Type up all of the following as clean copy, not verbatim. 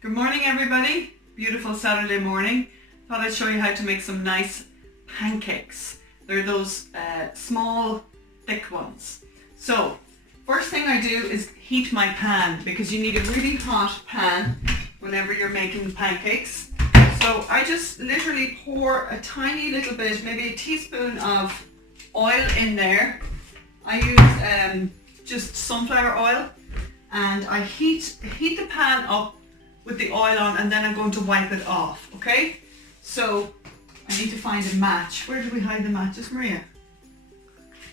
Good morning everybody, beautiful Saturday morning. Thought I'd show you how to make some nice pancakes. They're those small thick ones. So first thing I do is heat my pan because you need a really hot pan whenever you're making pancakes. So I just literally pour a tiny little bit, maybe a teaspoon of oil in there. I use just sunflower oil and I heat the pan up with the oil on, and then I'm going to wipe it off, okay? So I need to find a match. Where did we hide the matches, Maria?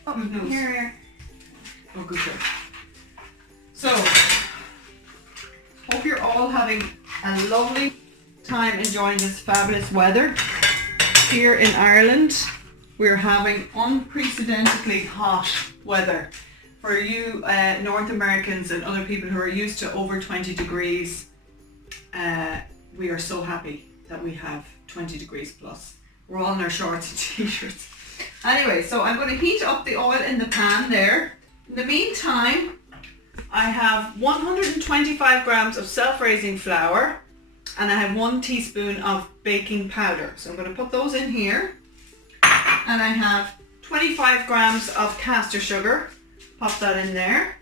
Oh, here. Oh, good job. So, hope you're all having a lovely time enjoying this fabulous weather. Here in Ireland, we're having unprecedentedly hot weather. For you North Americans and other people who are used to over 20 degrees, we are so happy that we have 20 degrees plus. We're all in our shorts and t-shirts. Anyway, so I'm going to heat up the oil in the pan there. In the meantime, I have 125 grams of self-raising flour and I have 1 teaspoon of baking powder. So I'm going to put those in here. And I have 25 grams of caster sugar. Pop that in there.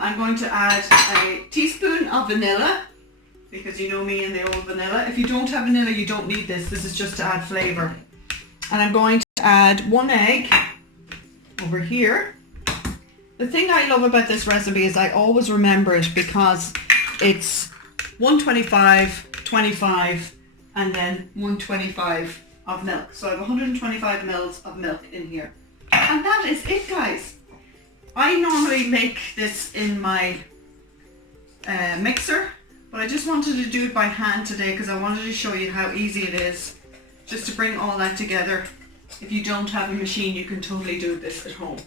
I'm going to add a teaspoon of vanilla, because you know me and the old vanilla. If you don't have vanilla, you don't need this. This is just to add flavour. And I'm going to add 1 egg over here. The thing I love about this recipe is I always remember it because it's 125, 25, and then 125 of milk. So I have 125 mils of milk in here. And that is it, guys. I normally make this in my mixer, but I just wanted to do it by hand today because I wanted to show you how easy it is just to bring all that together. If you don't have a machine, you can totally do this at home.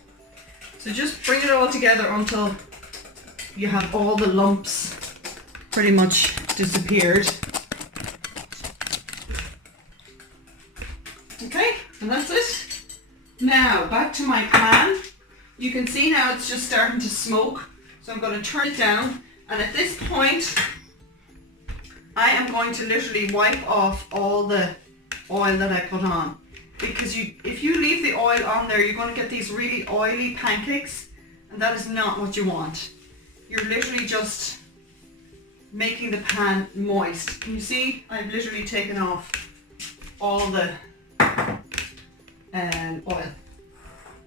So just bring it all together until you have all the lumps pretty much disappeared. Okay, and that's it. Now back to my pan. You can see now it's just starting to smoke, so I'm going to turn it down, and at this point I am going to literally wipe off all the oil that I put on, because if you leave the oil on there, you're going to get these really oily pancakes, and that is not what you want. You're literally just making the pan moist. Can you see? I've literally taken off all the oil.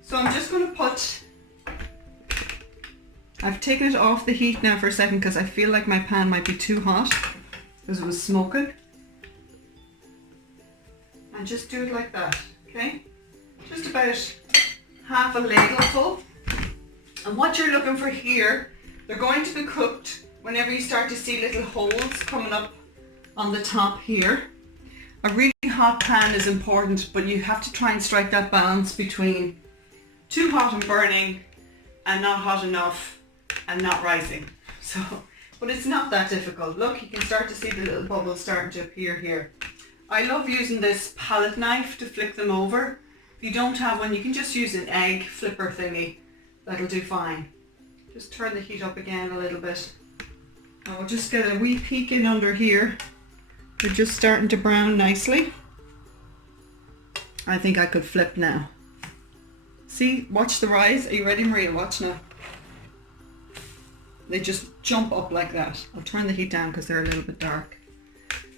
So I'm just going to I've taken it off the heat now for a second because I feel like my pan might be too hot because it was smoking. And just do it like that, okay? Just about half a ladle full. And what you're looking for here, they're going to be cooked whenever you start to see little holes coming up on the top here. A really hot pan is important, but you have to try and strike that balance between too hot and burning and not hot enough and not rising. So, but it's not that difficult. Look, you can start to see the little bubbles starting to appear here. I love using this palette knife to flick them over. If you don't have one, you can just use an egg flipper thingy. That'll do fine. Just turn the heat up again a little bit. And we'll just get a wee peek in under here. They're just starting to brown nicely. I think I could flip now. See, watch the rise. Are you ready, Maria? Watch now. They just jump up like that. I'll turn the heat down because they're a little bit dark.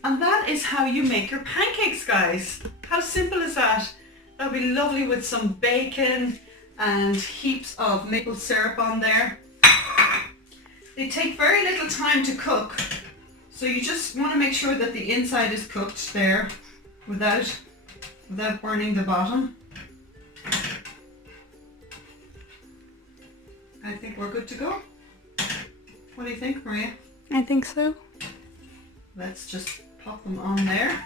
And that is how you make your pancakes, guys. How simple is that? That'll be lovely with some bacon and heaps of maple syrup on there. They take very little time to cook, so you just want to make sure that the inside is cooked there without burning the bottom. I think we're good to go. What do you think, Maria? I think so. Let's just pop them on there.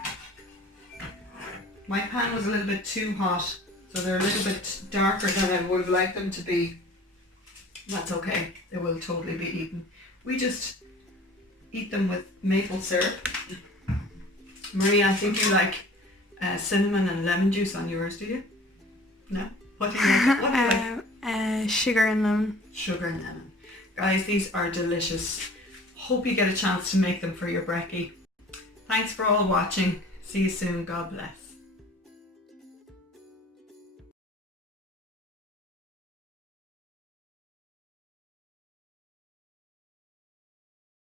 My pan was a little bit too hot, so they're a little bit darker than I would have liked them to be. That's okay, they will totally be eaten. We just eat them with maple syrup. Maria, I think you like cinnamon and lemon juice on yours, do you? No? What do you like? What do you like? Sugar and lemon. Sugar and lemon. Guys, these are delicious. hope you get a chance to make them for your brekkie. Thanks for all watching. See you soon. God bless.